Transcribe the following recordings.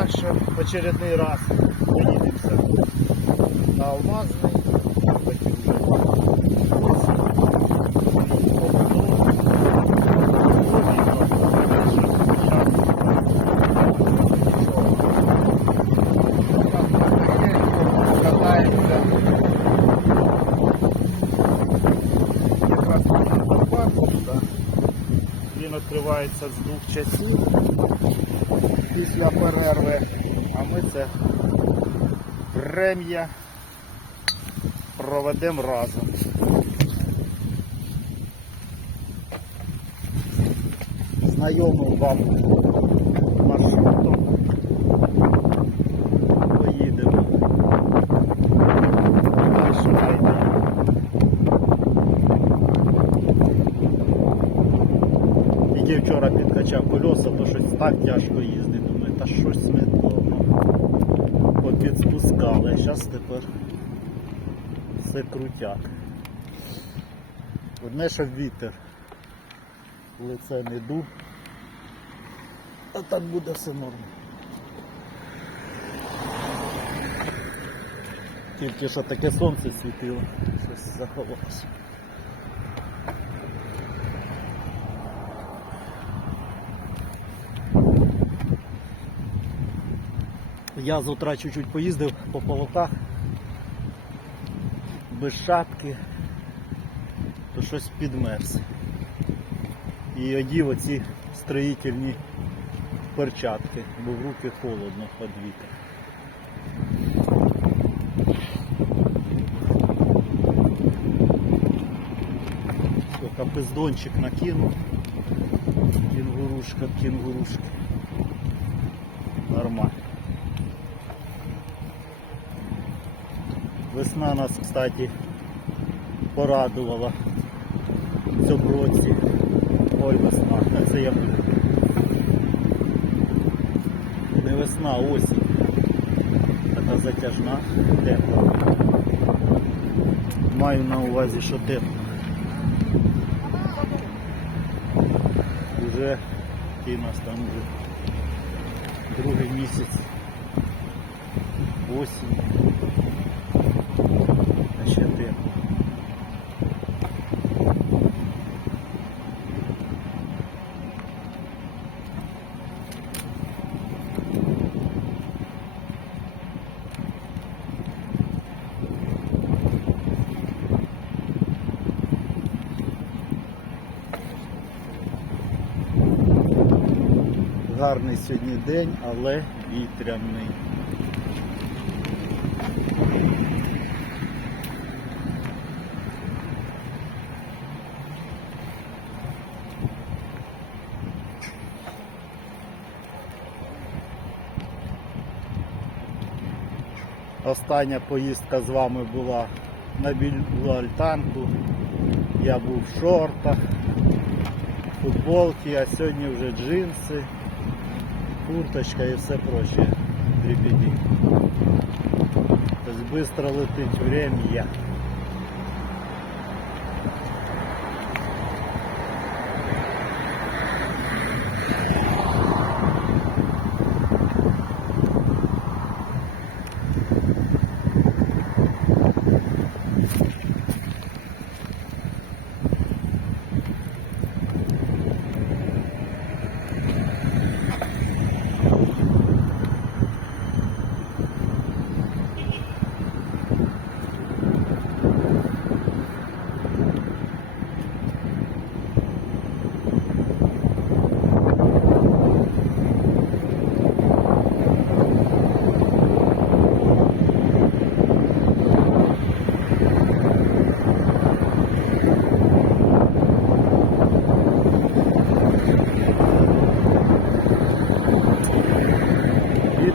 все по місту, так що в очередний раз поїдемося на алмазний. Потім вже Катається. Якраз тут на парку, да. Він відкривається з двох часів Після перерви, а ми це прем'я проведемо разом. Знайомий вам маршрутом. Поїдемо. Дальше найдемо. Тільки вчора підкачав колеса, то щось так тяжко їздить. Думаю, та щось смітно. Попідспускали. Зараз тепер все крутяк. Одне, що вітер. Лице не ду. А так буде все норм. Тільки що таке сонце світило, щось заховалося. Я з утра чуть-чуть поїздив по полоках без шапки, то щось підмерз. І одів оці строїтельні перчатки, бо в руки холодно від вітра. Сколько накинув. Кінгурушка, кінгурушка. Весна нас, кстати, порадувала в цьому році. Ой, весна, це я не весна, осінь. Така затяжна, тепла. Маю на увазі, що тепло. Уже і нас там вже другий місяць осінь. А ще тепло. Гарний сьогодні день, але вітряний. Остання поїздка з вами була на білу альтанку. Я був в шортах, футболці, а сьогодні вже джинси, курточка і все проще. Тобто швидко летить время.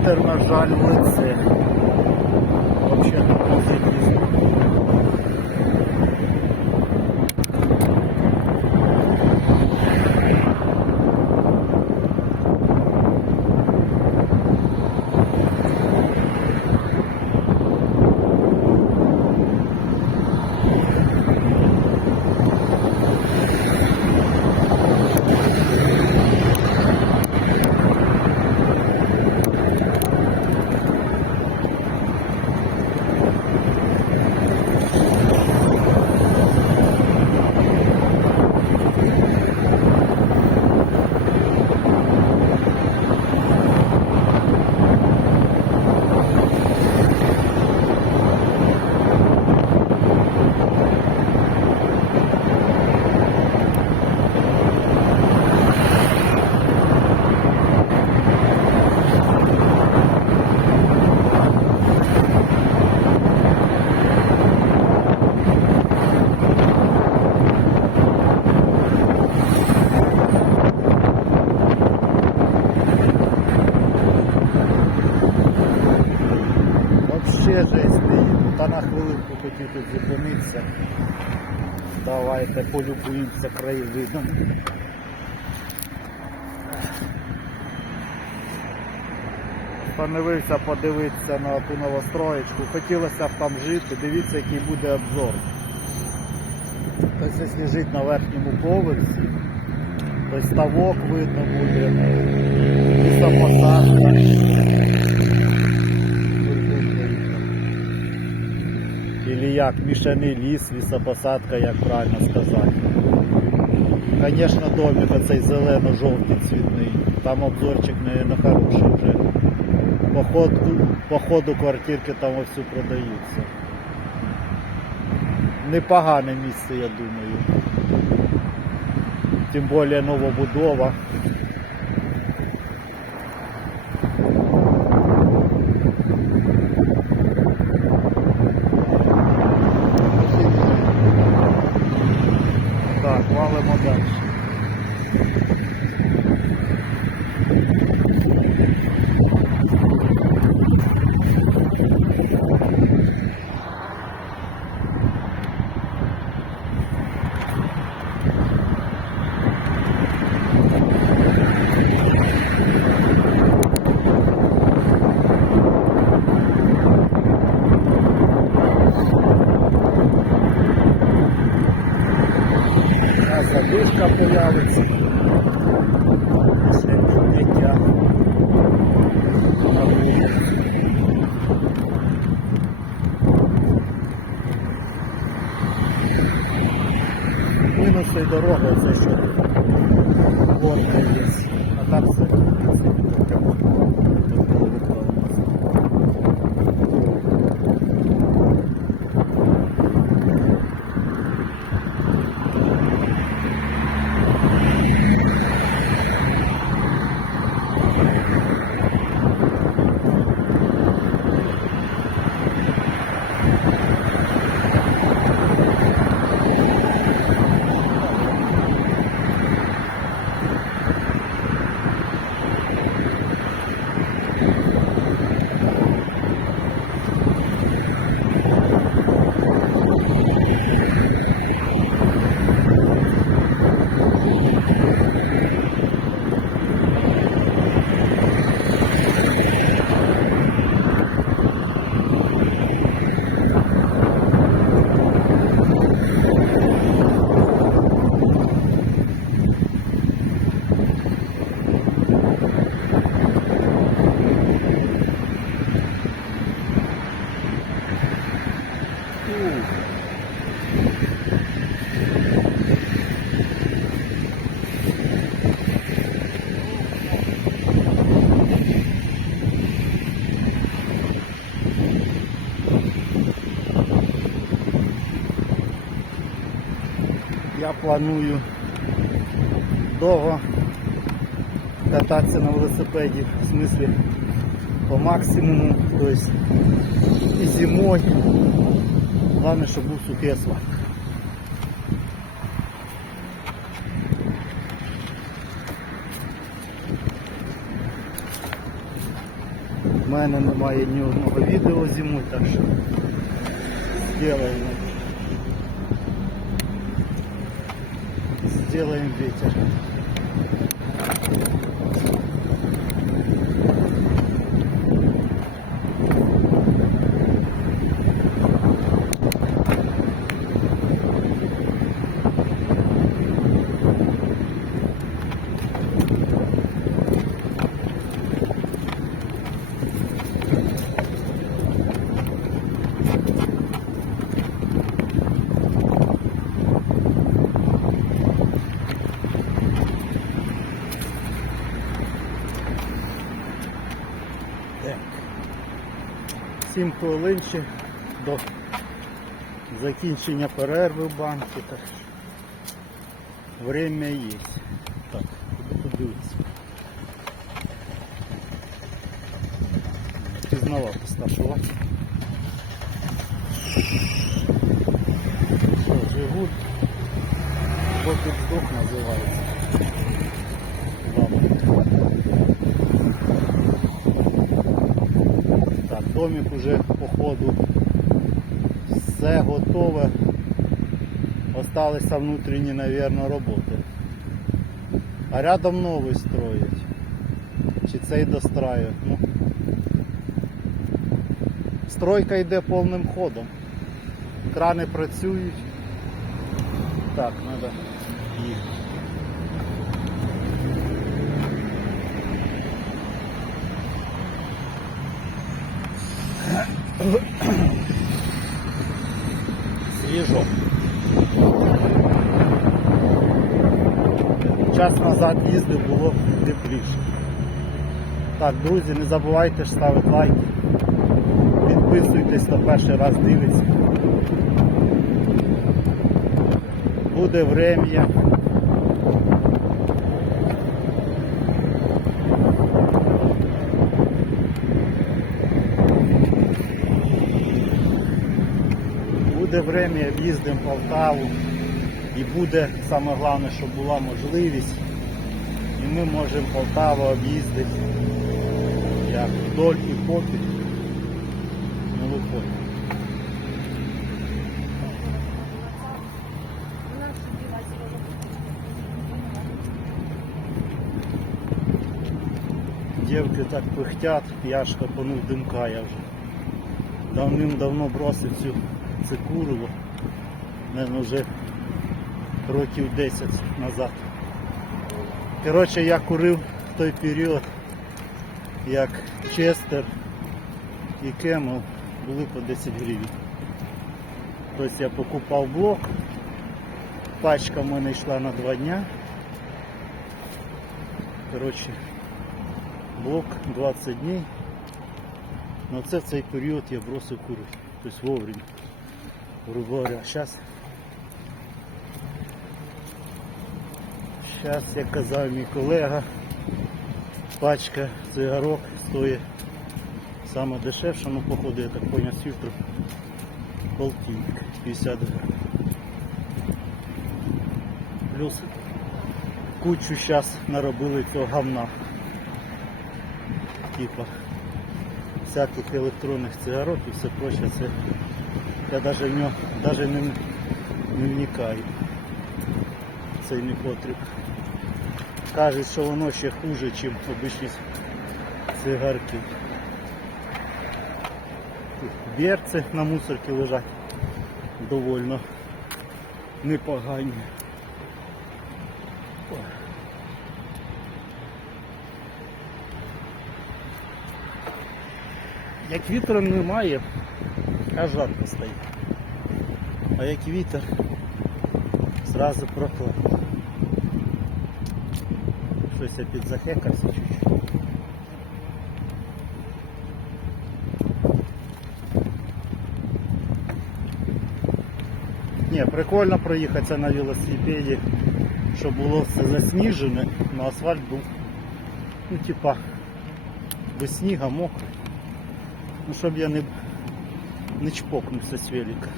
Вітер, на жаль, в лице. Хвилинку тут зупинитися. Давайте полюбуємося краєвидом. Становився подивитися на ту новостроєчку. Хотілося б там жити, дивіться, який буде обзор. Тобто, якщо жити на верхньому поверсі, то ставок видно буде, лісопосадка. Як, мішаний ліс, лісопосадка, як правильно сказати. Звісно, домик оцей зелено-жовтий цвітний. Там обзорчик не, хороший вже. По ходу, по ходу квартирки там вовсю продаються. Непогане місце, я думаю. Тим більше новобудова. Планую довго кататися на велосипеді, в смислі по максимуму, тобто і зимою. Головне, щоб був сухий асфальт. У мене немає ні одного відео зимою, так що зробимо. Сделаем ветер. 7 хвилин ще до закінчення перерви в банки. Так. Время є. Так, подивитися. Пізнавати старшого. Домик уже по ходу. Все готове. Осталися внутрішні, мабуть, роботи. А рядом новий строять. Чи цей достраюють. Ну, стройка йде повним ходом. Крани працюють. Так, треба назад їздив, було тепліше. Так, друзі, не забувайте ставити лайки. Підписуйтесь, хто перший раз дивиться. Буде врем'я. Буде время, в'їздимо в Полтаву. І буде саме головне, щоб була можливість. І ми можемо Полтаву об'їздити як вдоль і попід. Не виходить. Дівки так пихтять, я ж димка я вже. Давним-давно бросив цю це курило. Наверно, вже років 10 назад. Коротше, я курив в той період, як Честер і Кемел були по 10 гривень. Тобто я покупав блок, пачка в мене йшла на 2 дня. Коротше, блок 20 днів. Но це в цей період я бросив курити. Тобто вовремя. Грубо говоря, зараз Зараз, як казав мій колега, пачка цигарок стоїть саме дешевше, ну походу я так поняв з фільтру полтинник 50 гривень. Плюс кучу зараз наробили цього говна. Типа всяких електронних цигарок і все проче, це я навіть в нього навіть не, не вникаю. Цей непотріб. Кажуть, що воно ще хуже, ніж обичні цигарки. Берці на мусорці лежать довольно непогані. Як вітру немає, а жарко стоїть. А як вітер, зразу прохладно. Я підзахекався чуть-чуть. Ні, прикольно проїхатися на велосипеді, щоб було все засніжене, на асфальт був, ну типа, без сніга, мокрий. Ну, щоб я не, не чпокнувся з велика.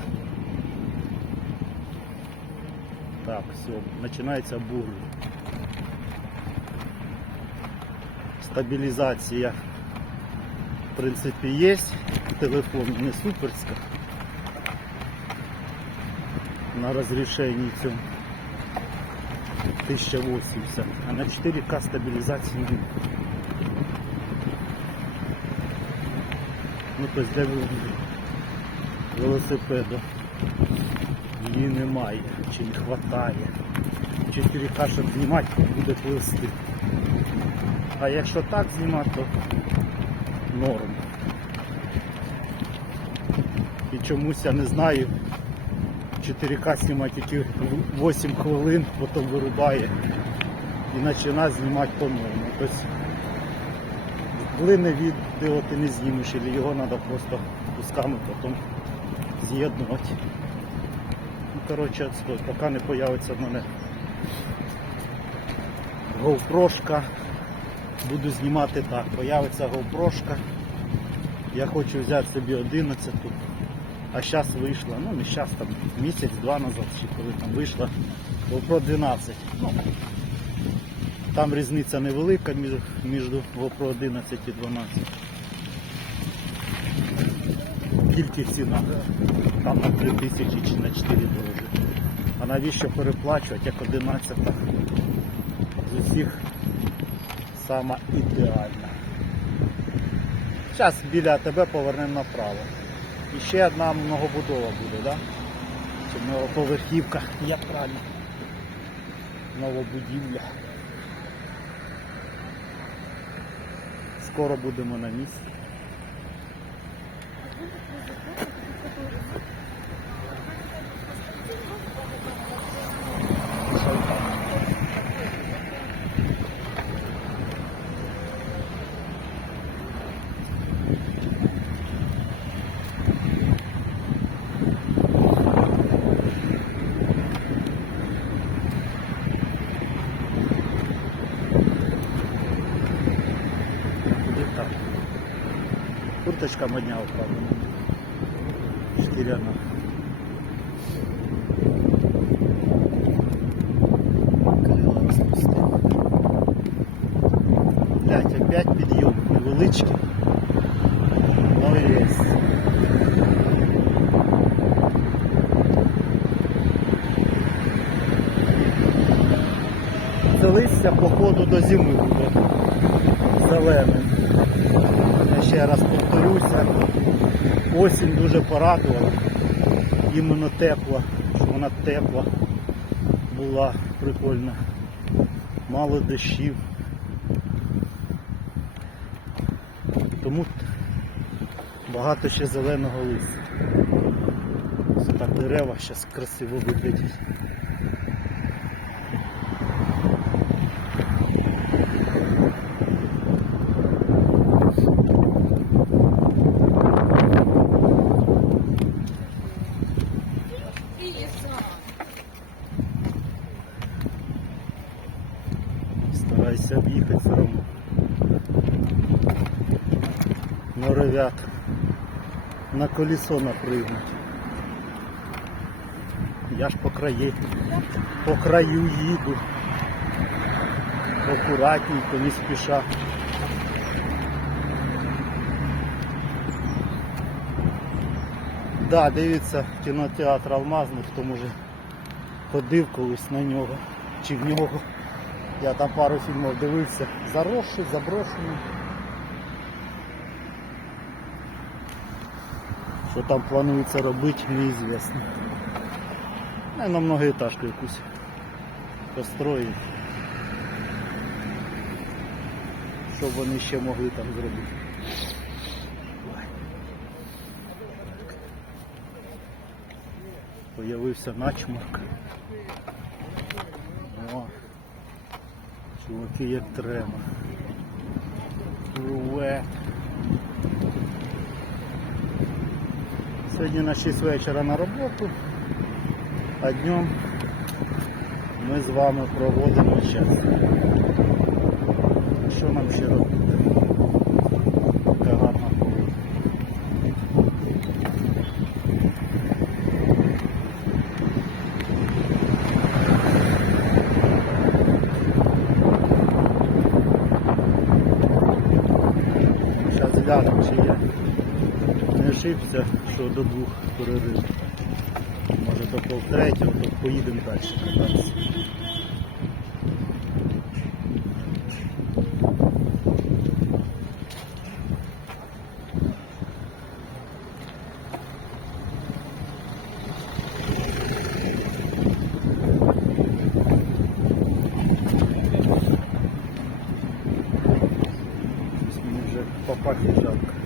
Так, все, починається буря. Стабілізація в принципі є. Телефон не суперська. На розрішенні цьому 1080, а на 4К стабілізації немає. Ну тобто для велосипеду її немає, чи не вистачає. 4К, щоб знімати, буде плисти. А якщо так знімати, то норм. І чомусь я не знаю. 4К знімати тільки 8 хвилин, потім вирубає і починає знімати по-новому. Тобто длинне відео ти не знімеш, або його треба просто кусками потім з'єднувати. Ну, коротше, отстой, поки не з'явиться в мене GoPro-шка, буду знімати так. Появиться GoPro-шка. Я хочу взяти собі 11 тут. А зараз вийшла, ну не зараз, там місяць-два назад, чи коли там вийшла GoPro 12. Ну, там різниця невелика між, між GoPro 11 і 12. скільки ціна? Там на 3 тисячі чи на 4 дорожі. А навіщо переплачувати, як 11 з усіх сама ідеальна. Зараз біля тебе повернемо направо. І ще одна многобудова буде, да? Чи многоповерхівка, як правильно. Новобудівля. Скоро будемо на місці. Куди так? Курточка модня. Крила розпустила. Блять, опять підйом невеличкий. І весь. Це листя походу до зими буде зеленим. Ще раз повторюся, осінь дуже порадувала. Іменно тепла, що вона тепла була прикольна. Мало дощів. Тому багато ще зеленого листя. Так дерева зараз красиво виглядять. Норовят на колесо напрыгнуть. Я ж по краї, по краю їду. Акуратненько, не спіша. Да, дивіться кінотеатр Алмазний, хто може ходив колись на нього чи в нього. Я там пару фільмів дивився. Заросший, заброшений. Що там планується робити, неізвісно. Ну, на многоэтажку якусь построїть. Що вони ще могли там зробити. Появився начмарк. О, чуваки як треба. Привет. Сьогодні на 6 вечора на роботу, а днем ми з вами проводимо час. Що нам ще робити? Така гарна погода. Зараз глянемо, чи я не що до двох перерив. Може до полтретього, то поїдемо далі кататися. Щось Мені вже попахи жалко.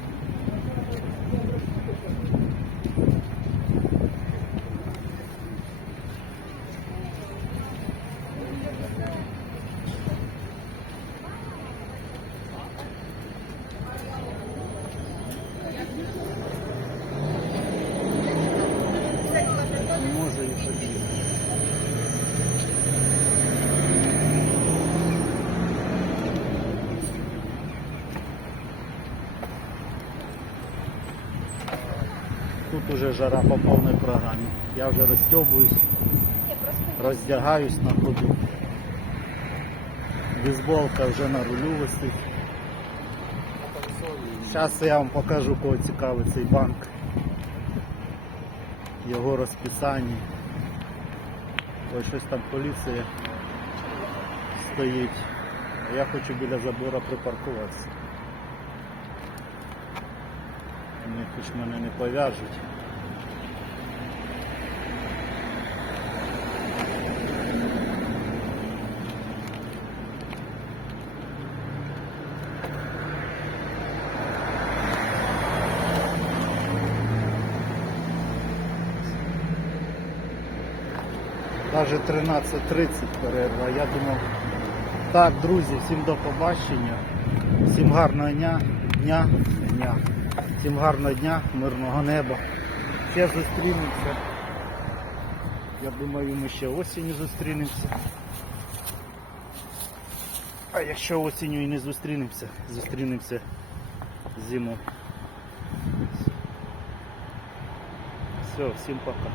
Може і тоді. Тут уже жара по повній програмі. Я вже розстьобуюсь, роздягаюсь на ходу. Бейсболка вже на рулю висить. Зараз я вам покажу, кого цікавить цей банк. його розписанні. Ось щось там поліція стоїть. Я хочу біля забора припаркуватися. Вони хоч мене не пов'яжуть. Даже 13.30 перерва. Я думав. Так, друзі, всім до побачення. Всім гарного дня, дня, дня. Всім гарного дня, мирного неба. Ще зустрінемося. Я думаю, ми ще осінню зустрінемося. А якщо осінню і не зустрінемося, зустрінемося зимою. Все, всім пока.